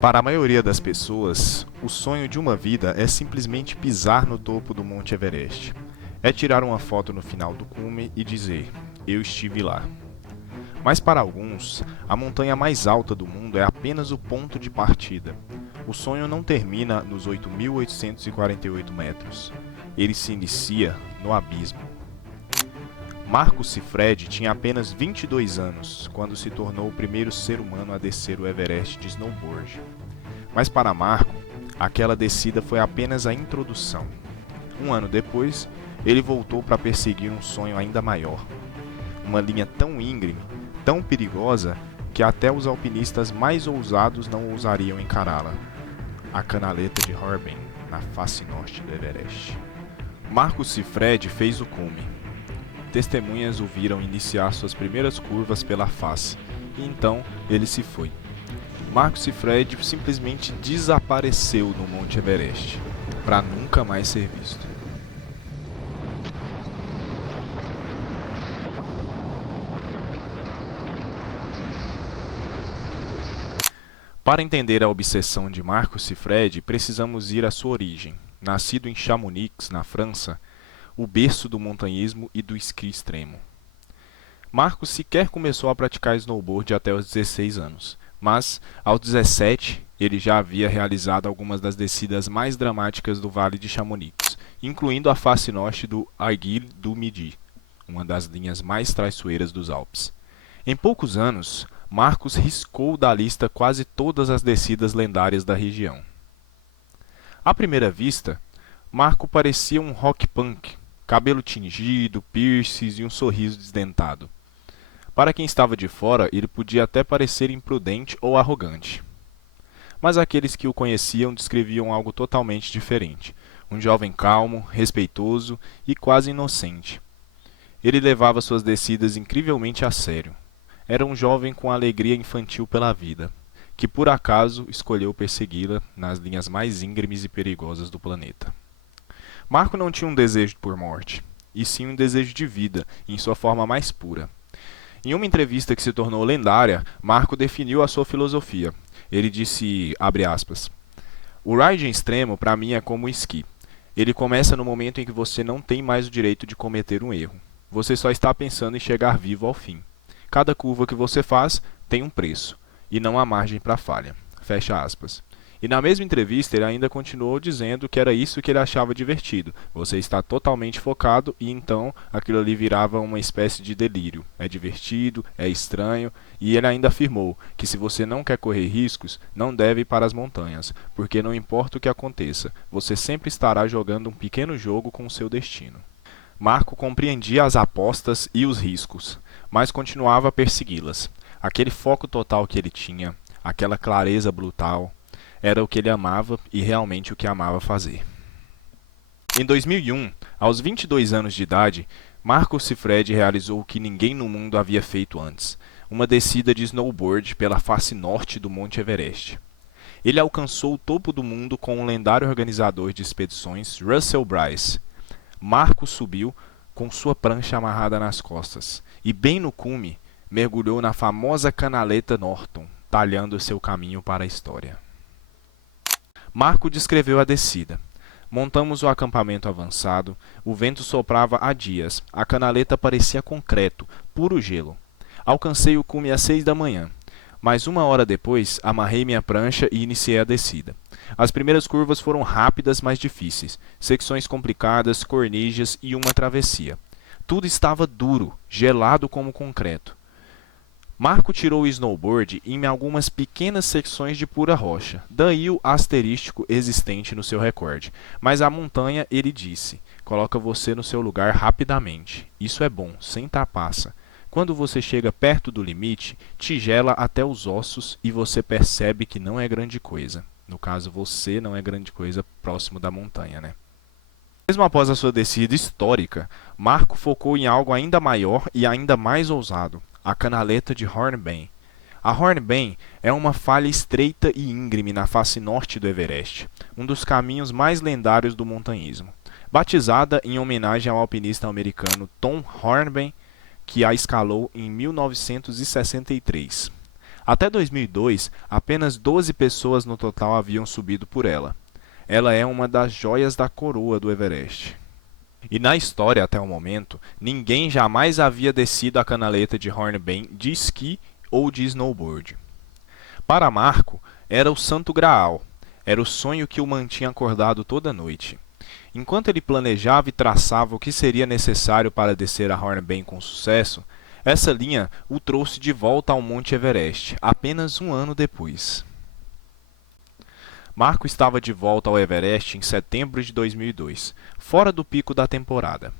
Para a maioria das pessoas, o sonho de uma vida é simplesmente pisar no topo do Monte Everest. É tirar uma foto no final do cume e dizer: "Eu estive lá". Mas para alguns, a montanha mais alta do mundo é apenas o ponto de partida. O sonho não termina nos 8.848 metros. Ele se inicia no abismo. Marco Cifredi tinha apenas 22 anos quando se tornou o primeiro ser humano a descer o Everest de snowboard. Mas para Marco, aquela descida foi apenas a introdução. Um ano depois, ele voltou para perseguir um sonho ainda maior. Uma linha tão íngreme, tão perigosa, que até os alpinistas mais ousados não ousariam encará-la. A canaleta de Hornbein, na face norte do Everest. Marco Cifredi fez o cume. Testemunhas o viram iniciar suas primeiras curvas pela face, e então ele se foi. Marco Cifredi simplesmente desapareceu no Monte Everest, para nunca mais ser visto. Para entender a obsessão de Marco Cifredi, precisamos ir à sua origem. Nascido em Chamonix, na França, o berço do montanhismo e do esqui extremo. Marco sequer começou a praticar snowboard até os 16 anos, mas, aos 17, ele já havia realizado algumas das descidas mais dramáticas do Vale de Chamonix, incluindo a face norte do Aiguille du Midi, uma das linhas mais traiçoeiras dos Alpes. Em poucos anos, Marcos riscou da lista quase todas as descidas lendárias da região. À primeira vista, Marco parecia um rock punk, cabelo tingido, piercings e um sorriso desdentado. Para quem estava de fora, ele podia até parecer imprudente ou arrogante. Mas aqueles que o conheciam descreviam algo totalmente diferente. Um jovem calmo, respeitoso e quase inocente. Ele levava suas descidas incrivelmente a sério. Era um jovem com alegria infantil pela vida, que por acaso escolheu persegui-la nas linhas mais íngremes e perigosas do planeta. Marco não tinha um desejo por morte, e sim um desejo de vida, em sua forma mais pura. Em uma entrevista que se tornou lendária, Marco definiu a sua filosofia. Ele disse, abre aspas, "O riding extremo para mim é como o esqui. Ele começa no momento em que você não tem mais o direito de cometer um erro. Você só está pensando em chegar vivo ao fim. Cada curva que você faz tem um preço, e não há margem para falha." Fecha aspas. E na mesma entrevista ele ainda continuou dizendo que era isso que ele achava divertido. Você está totalmente focado e então aquilo ali virava uma espécie de delírio. É divertido, é estranho, e ele ainda afirmou que se você não quer correr riscos, não deve ir para as montanhas, porque não importa o que aconteça, você sempre estará jogando um pequeno jogo com o seu destino. Marco compreendia as apostas e os riscos, mas continuava a persegui-las. Aquele foco total que ele tinha, aquela clareza brutal, era o que ele amava e realmente o que amava fazer. Em 2001, aos 22 anos de idade, Marco Cifredi realizou o que ninguém no mundo havia feito antes, uma descida de snowboard pela face norte do Monte Everest. Ele alcançou o topo do mundo com o lendário organizador de expedições Russell Bryce. Marco subiu com sua prancha amarrada nas costas e, bem no cume, mergulhou na famosa canaleta Norton, talhando seu caminho para a história. Marco descreveu a descida. Montamos o acampamento avançado, o vento soprava há dias, a canaleta parecia concreto, puro gelo. Alcancei o cume às 6 da manhã, mas uma hora depois amarrei minha prancha e iniciei a descida. As primeiras curvas foram rápidas, mas difíceis, secções complicadas, cornijas e uma travessia. Tudo estava duro, gelado como concreto. Marco tirou o snowboard em algumas pequenas secções de pura rocha, daí o asterístico existente no seu recorde. Mas a montanha, ele disse, coloca você no seu lugar rapidamente. Isso é bom, sem trapaça. Quando você chega perto do limite, te gela até os ossos e você percebe que não é grande coisa. No caso, você não é grande coisa próximo da montanha, né? Mesmo após a sua descida histórica, Marco focou em algo ainda maior e ainda mais ousado. A canaleta de Hornbein. A Hornbein é uma falha estreita e íngreme na face norte do Everest, um dos caminhos mais lendários do montanhismo. Batizada em homenagem ao alpinista americano Tom Hornbein, que a escalou em 1963. Até 2002, apenas 12 pessoas no total haviam subido por ela. Ela é uma das joias da coroa do Everest. E na história até o momento, ninguém jamais havia descido a canaleta de Hornbeam de esqui ou de snowboard. Para Marco, era o santo graal, era o sonho que o mantinha acordado toda noite. Enquanto ele planejava e traçava o que seria necessário para descer a Hornbeam com sucesso, essa linha o trouxe de volta ao Monte Everest, apenas um ano depois. Marco estava de volta ao Everest em setembro de 2002, fora do pico da temporada.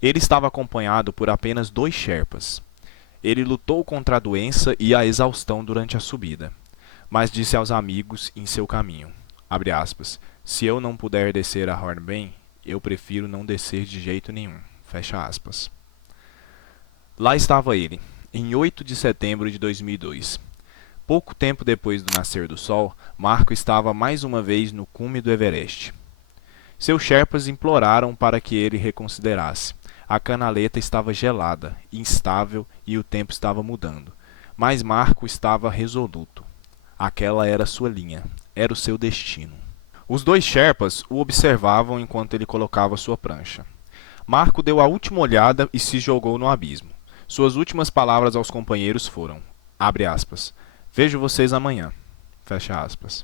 Ele estava acompanhado por apenas 2 Sherpas. Ele lutou contra a doença e a exaustão durante a subida, mas disse aos amigos em seu caminho, abre aspas, se eu não puder descer a Hornbeam, eu prefiro não descer de jeito nenhum, fecha aspas. Lá estava ele, em 8 de setembro de 2002. Pouco tempo depois do nascer do sol, Marco estava mais uma vez no cume do Everest. Seus Sherpas imploraram para que ele reconsiderasse. A canaleta estava gelada, instável e o tempo estava mudando. Mas Marco estava resoluto. Aquela era sua linha, era o seu destino. Os 2 Sherpas o observavam enquanto ele colocava sua prancha. Marco deu a última olhada e se jogou no abismo. Suas últimas palavras aos companheiros foram, abre aspas, vejo vocês amanhã, fecha aspas.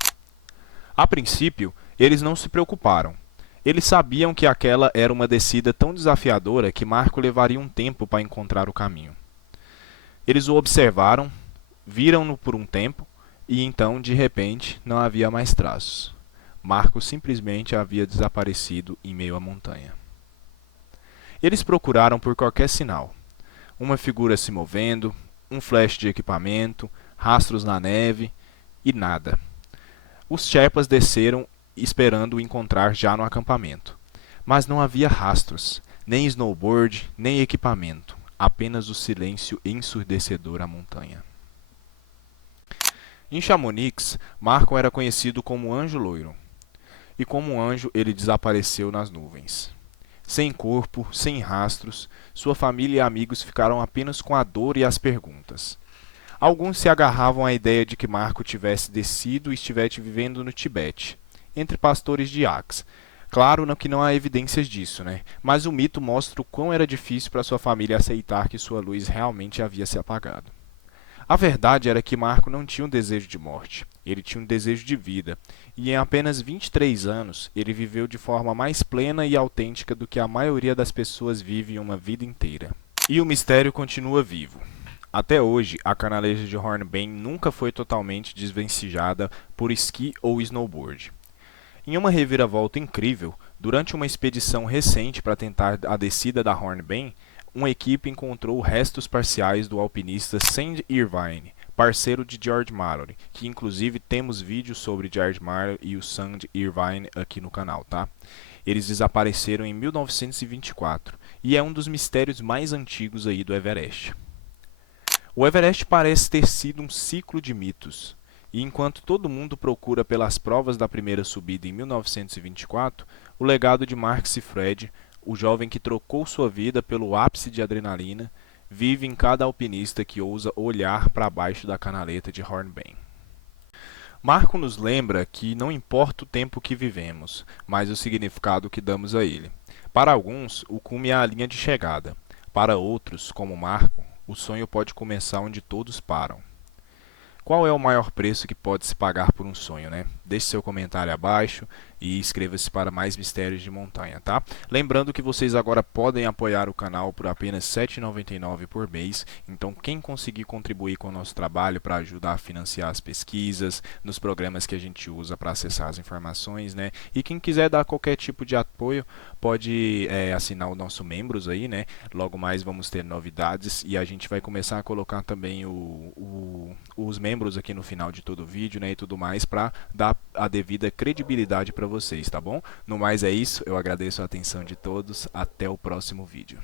A princípio, eles não se preocuparam. Eles sabiam que aquela era uma descida tão desafiadora que Marco levaria um tempo para encontrar o caminho. Eles o observaram, viram-no por um tempo, e então, de repente, não havia mais traços. Marco simplesmente havia desaparecido em meio à montanha. Eles procuraram por qualquer sinal. Uma figura se movendo, um flash de equipamento, rastros na neve e nada. Os Sherpas desceram esperando o encontrar já no acampamento. Mas não havia rastros, nem snowboard, nem equipamento, apenas o silêncio ensurdecedor à montanha. Em Chamonix, Marco era conhecido como Anjo Loiro. E como anjo ele desapareceu nas nuvens. Sem corpo, sem rastros, sua família e amigos ficaram apenas com a dor e as perguntas. Alguns se agarravam à ideia de que Marco tivesse descido e estivesse vivendo no Tibete, entre pastores de yaks. Claro que não há evidências disso, né? Mas o mito mostra o quão era difícil para sua família aceitar que sua luz realmente havia se apagado. A verdade era que Marco não tinha um desejo de morte, ele tinha um desejo de vida, e em apenas 23 anos ele viveu de forma mais plena e autêntica do que a maioria das pessoas vive uma vida inteira. E o mistério continua vivo. Até hoje, a canaleta de Hornbeam nunca foi totalmente desvencilhada por esqui ou snowboard. Em uma reviravolta incrível, durante uma expedição recente para tentar a descida da Hornbeam, uma equipe encontrou restos parciais do alpinista Sandy Irvine, parceiro de George Mallory, que inclusive temos vídeos sobre George Mallory e o Sandy Irvine aqui no canal, tá? Eles desapareceram em 1924 e é um dos mistérios mais antigos aí do Everest. O Everest parece ter sido um ciclo de mitos, e enquanto todo mundo procura pelas provas da primeira subida em 1924, o legado de Mark Seafried, o jovem que trocou sua vida pelo ápice de adrenalina, vive em cada alpinista que ousa olhar para baixo da canaleta de Hornbeam. Marco nos lembra que não importa o tempo que vivemos, mas o significado que damos a ele. Para alguns, o cume é a linha de chegada. Para outros, como Marco, o sonho pode começar onde todos param. Qual é o maior preço que pode se pagar por um sonho, né? Deixe seu comentário abaixo e inscreva-se para mais mistérios de montanha, tá? Lembrando que vocês agora podem apoiar o canal por apenas R$ 7,99 por mês. Então, quem conseguir contribuir com o nosso trabalho para ajudar a financiar as pesquisas, nos programas que a gente usa para acessar as informações, né? E quem quiser dar qualquer tipo de apoio, pode assinar o nosso membros aí, né? Logo mais vamos ter novidades e a gente vai começar a colocar também os membros aqui no final de todo o vídeo, né, e tudo mais, para dar a devida credibilidade para vocês, tá bom? No mais é isso, eu agradeço a atenção de todos, até o próximo vídeo.